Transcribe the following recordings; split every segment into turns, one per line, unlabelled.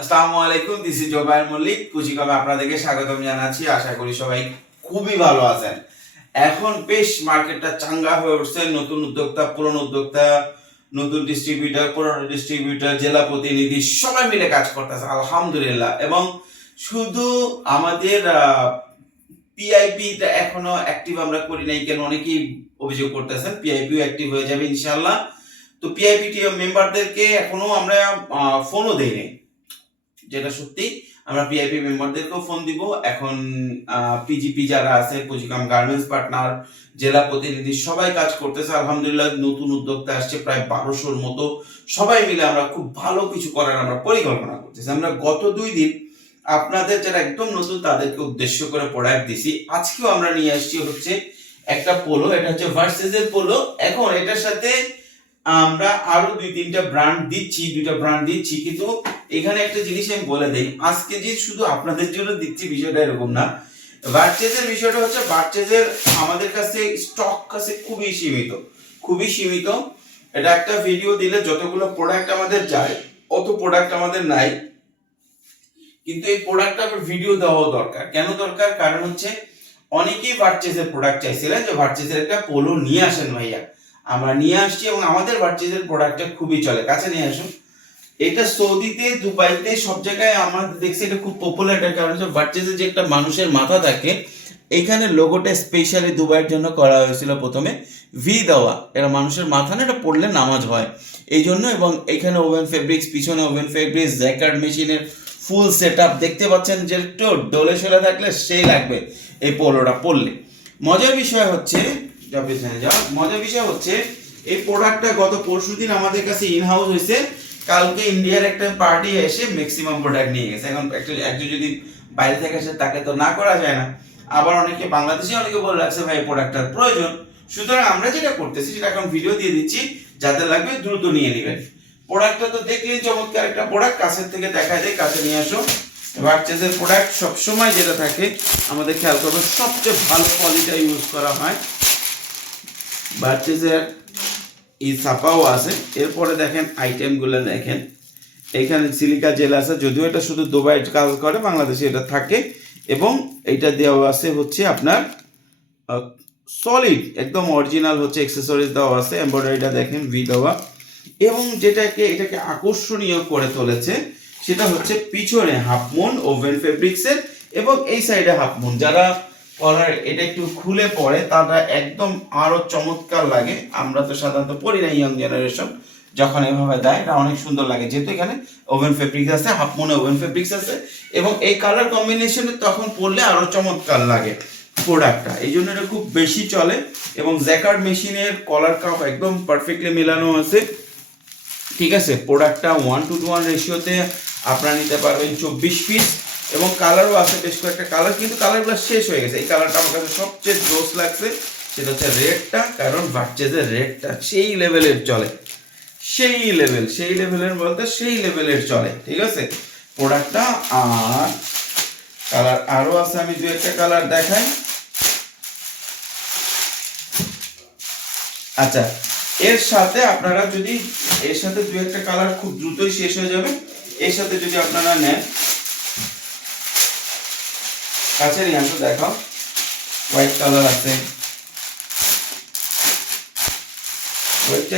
আসসালামু আলাইকুম this is Zobayer Mallik কুচিকমে আপনাদেরকে স্বাগতম জানাচ্ছি, আশা করি সবাই খুবই ভালো আছেন। এখন বেশ মার্কেটটা চাঙ্গা হয়ে উঠছে, নতুন উদ্যোক্তা, পুরনো উদ্যোক্তা, নতুন ডিস্ট্রিবিউটর পুরনো ডিস্ট্রিবিউটর জেলা প্রতিনিধি, সবাই মিলে কাজ করতেছে, আলহামদুলিল্লাহ। এবং শুধু আমাদের পিআইপিটা এখনও অ্যাক্টিভ আমরা করি নাই, কেন অনেকেই অভিযোগ করতেছেন পিআইপিও অ্যাক্টিভ হয়ে যাবে ইনশাআল্লাহ। তো পিআইপি মেম্বারদেরকে এখনও আমরা ফোনও দেই নাই। যেটা সত্যি, আমরা পিআইপি মেম্বারদেরকেও ফোন দিব। এখন পিজিপি যারা আছে পুজিকাম গার্মেন্টস পার্টনার জেলা প্রতিনিধি, সবাই কাজ করতেছে। আলহামদুলিল্লাহ, নতুন উদ্যোক্তা আসছে প্রায় বারোশোর মতো। সবাই মিলে আমরা খুব ভালো কিছু করার আমরা পরিকল্পনা করতেছি। আমরা গত দুই দিন আপনাদের যারা একদম নতুন, তাদেরকে উদ্দেশ্য করে প্রোডাক্ট দিছি। আজকেও আমরা নিয়ে আসছি হচ্ছে একটা পোলো এটা হচ্ছে ভার্সেসের পোলো এখন এটার সাথে আমরা আরও দুই তিনটা ব্র্যান্ড দিচ্ছি, দুইটা ব্র্যান্ড দিচ্ছি, কিন্তু এখানে একটা জিনিস আমি বলে দেই, আজকে যে শুধু আপনাদের জন্য দিচ্ছি বিষয়টা এরকম না। বার্চেজের বিষয়টা হচ্ছে বার্চেজের আমাদের কাছে স্টক কাছে খুবই সীমিত খুবই সীমিত। এটা একটা ভিডিও দিলে যতগুলো প্রোডাক্ট আমাদের যায়, অত প্রোডাক্ট আমাদের নাই। কিন্তু এই প্রোডাক্টটা আবার ভিডিও দেওয়াও দরকার। কেন দরকার? কারণ হচ্ছে অনেকেই ভার্চেসের প্রোডাক্ট চাইছিলেন যে ভার্চেসের একটা পোলো নিয়ে আসেন ভাইয়া। আমরা নিয়ে আসছি এবং আমাদের ভার্চেসের প্রোডাক্টটা খুবই চলে। কাছে নিয়ে আসুন। এটা সৌদিতে, দুবাইতে, সব জায়গায় আমরা দেখছি এটা খুব পপুলার এটার কারণ হচ্ছে ভার্চেসে যে একটা মানুষের মাথা থাকে এইখানে লোগোটা স্পেশালি দুবাইয়ের জন্য করা হয়েছিল প্রথমে। ভি দেওয়া, এটা মানুষের মাথা না, এটা পড়লে নামাজ হয়। এই জন্য এবং এখানে ওভেন ফেব্রিক্স পিছনে ওভেন ফেব্রিক্স জ্যাকার্ড মেশিনের ফুল সেট আপ দেখতে পাচ্ছেন যে একটু ডোলে সরে থাকলে সেই লাগবে এই পোলোটা পড়লে মজার বিষয় হচ্ছে যা পেছনে যাও মজার বিষয় হচ্ছে, এই প্রোডাক্টটা গত পরশু দিন আমাদের কাছে ইন হাউস হয়েছে। কালকে ইন্ডিয়ার একটা পার্টি এসে ম্যাক্সিমাম প্রোডাক্ট নিয়ে গেছে। এখন একটা, একজন যদি বাইরে থেকে আসে, তাকে তো না করা যায় না। আবার অনেকে বাংলাদেশে অনেকে বলে রাখছে, ভাই প্রোডাক্টটার প্রয়োজন। সুতরাং আমরা যেটা করতেছি, সেটা এখন ভিডিও দিয়ে দিচ্ছি। যাদের লাগবে, দ্রুত নিয়ে নেবেন। প্রোডাক্টটা তো দেখলেই চমৎকার একটা প্রোডাক্ট কাছের থেকে দেখা যায়, কাছে নিয়ে আসো। ভার্চেসের প্রোডাক্ট সবসময় যেটা থাকে, আমাদের খেয়াল করবে, সবচেয়ে ভালো কোয়ালিটি ইউজ করা হয়। ভার্চেসের এই ছাপাও আছে। এরপরে দেখেন আইটেমগুলো দেখেন। এখানে সিলিকা জেল আছে, যদিও এটা শুধু দুবাই কাজ করে, বাংলাদেশে এটা থাকে। এবং এটা দেওয়া আছে হচ্ছে আপনার সলিড একদম অরিজিনাল হচ্ছে এক্সেসরিজ দেওয়া আছে এমব্রয়ডারিটা দেখেন ভি দেওয়া। এবং যেটাকে, এটাকে আকর্ষণীয় করে তুলেছে, সেটা হচ্ছে পিছনে হাফ মুন ওভেন ফেব্রিক্সের এবং এই সাইডে হাফ মুন যারা কলার এটা একটু খুলে পড়ে তারা একদম আরও চমৎকার লাগে। আমরা তো সাধারণত পড়ি না ইয়াং জেনারেশন যখন এভাবে দেয়, এটা অনেক সুন্দর লাগে। যেহেতু এখানে ওভেন ফেব্রিক্স আছে হাফ মুনে ওভেন ফেব্রিক্স আছে, এবং এই কালার কম্বিনেশনে তখন পরলে আরও চমৎকার লাগে প্রোডাক্টটা এই জন্য এটা খুব বেশি চলে, এবং জ্যাকার্ড মেশিনের কলার কাপ একদম পারফেক্টলি মেলানো আছে। ঠিক আছে? প্রোডাক্টটা ওয়ান টু টু ওয়ান রেশিওতে আপনারা নিতে পারবেন চব্বিশ পিস এবং কালারও আছে, বেশ কয়েকটা কালার কিন্তু কালারগুলো শেষ হয়ে গেছে। এই কালারটা আমার কাছে সবচেয়ে জোস লাগছে, সেটা হচ্ছে রেডটা কারণ ভার্চেজের রেডটা সেই লেভেলের চলে। সেই লেভেল সেই লেভেলের বলতে সেই লেভেলের চলে, ঠিক আছে? প্রোডাক্টটা আর কালার আরও আছে, আমি দু একটা কালার দেখাই। আচ্ছা এর সাথে আপনারা যদি, এর সাথে দু একটা কালার খুব দ্রুতই শেষ হয়ে যাবে। এর সাথে যদি আপনারা নেন কাছে দেখাও হোয়াইট কালার আছে।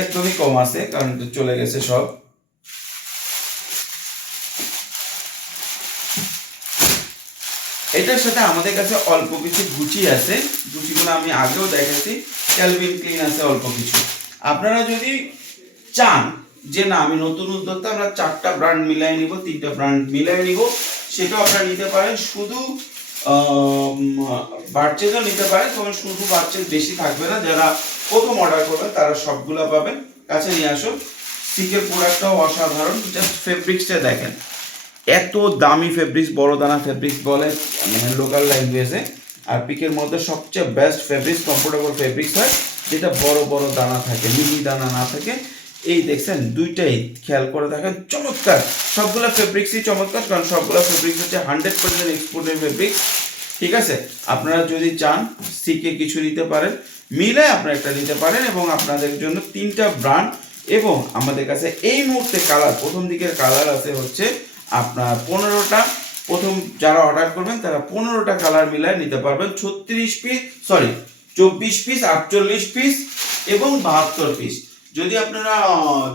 একদমই কম আছে, কারণ চলে গেছে সব। এটার সাথে আমাদের কাছে অল্প কিছু গুচি আছে। গুচিগুলো আমি আগেও দেখেছি ক্যালভিন ক্লিন আছে অল্প কিছু। আপনারা যদি চান যে না, আমি নতুন উদ্যোক্তা, আমরা চারটা ব্র্যান্ড মিলাই নিব, তিনটা ব্র্যান্ড মিলাই নিব, সেটাও আপনারা নিতে পারেন। শুধু বার্চেজও নিতে পারেন, তবে শুধু বার্চেজ বেশি থাকবে না, যারা প্রথম অর্ডার করবেন, তারা সবগুলো পাবেন। কাছে নিয়ে আসো সিকের প্রোডাক্টটাও অসাধারণ। জাস্ট ফেব্রিক্সটা দেখেন। এত দামি ফেব্রিক্স বড় দানা ফেব্রিক্স বলে মানে লোকাল ল্যাঙ্গুয়েজে আর পিকের মধ্যে সবচেয়ে বেস্ট ফেব্রিক্স কমফোর্টেবল ফেব্রিক্স হয়, যেটা বড় বড় দানা থাকে মিহি দানা না থাকে। এই দেখছেন, দুইটাই খেয়াল করে দেখেন, চমৎকার। সবগুলো ফেব্রিক্সই চমৎকার, কারণ সবগুলো ফেব্রিক্স হচ্ছে হান্ড্রেড পার্সেন্ট এক্সপোর্টেড ফেব্রিক্স ঠিক আছে? আপনারা যদি চান সিকে কিছু নিতে পারেন, মিলে আপনারা একটা নিতে পারেন এবং আপনাদের জন্য তিনটা ব্র্যান্ড এবং আমাদের কাছে এই মুহূর্তে কালার প্রথম দিকের কালার আছে হচ্ছে আপনার পনেরোটা। প্রথম যারা অর্ডার করবেন, তারা পনেরোটা কালার মিলায় নিতে পারবেন, ছত্রিশ পিস সরি চব্বিশ পিস আটচল্লিশ পিস এবং বাহাত্তর পিস যদি আপনারা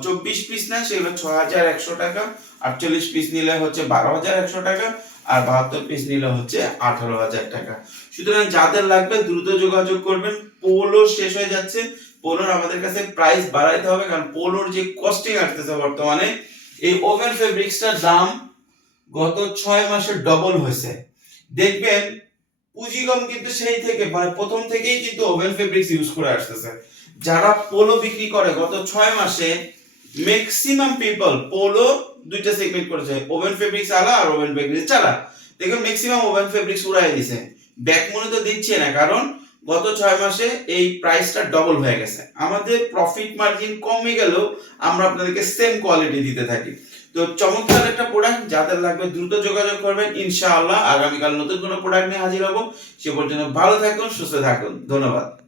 চব্বিশ পিস নেন সেগুলো ছ হাজার একশো টাকা, আটচল্লিশ পিস নিলে হচ্ছে বারো হাজার একশো টাকা, আর বাহাত্তর পিস নিলে হচ্ছে আঠারো হাজার টাকা। সুতরাং যাদের লাগবে দ্রুত যোগাযোগ করবেন পোলো শেষ হয়ে যাচ্ছে, পোলোর আমাদের কাছে প্রাইস বাড়াইতে হবে, কারণ পোলোর যে কস্টিং আসতেছে বর্তমানে, এই ওভেন ফেব্রিক্সটার দাম গত ছয় মাসে ডবল হয়েছে। দেখবেন, পুঁজিগম কিন্তু সেই থেকে মানে প্রথম থেকেই কিন্তু ওভেন ফেব্রিক্স ইউজ করে আসতেছে। যারা পোলো বিক্রি করে, গত ছয় মাসে ম্যাক্সিমাম পিপল পোলো দুইটা সেগমেন্ট করেছে ওভেন ফেব্রিক্স আলা আর ওভেন ফেব্রিক্স চালা। দেখুন ম্যাক্সিমাম ওভেন ফেব্রিক্স উড়াই দিছে। ব্যাক মনে তো দিচ্ছে না, কারণ গত ছয় মাসে এই প্রাইসটা ডবল হয়ে গেছে। আমাদের প্রফিট মার্জিন কমে গেলেও আমরা আপনাদেরকে সেম কোয়ালিটি দিতে থাকি। তো চমৎকার একটা প্রোডাক্ট যাদের লাগবে দ্রুত যোগাযোগ করবেন, ইনশাআল্লাহ আগামীকাল নতুন কোনো প্রোডাক্ট নিয়ে হাজির হব। সে পর্যন্ত ভালো থাকুন, সুস্থ থাকুন। ধন্যবাদ।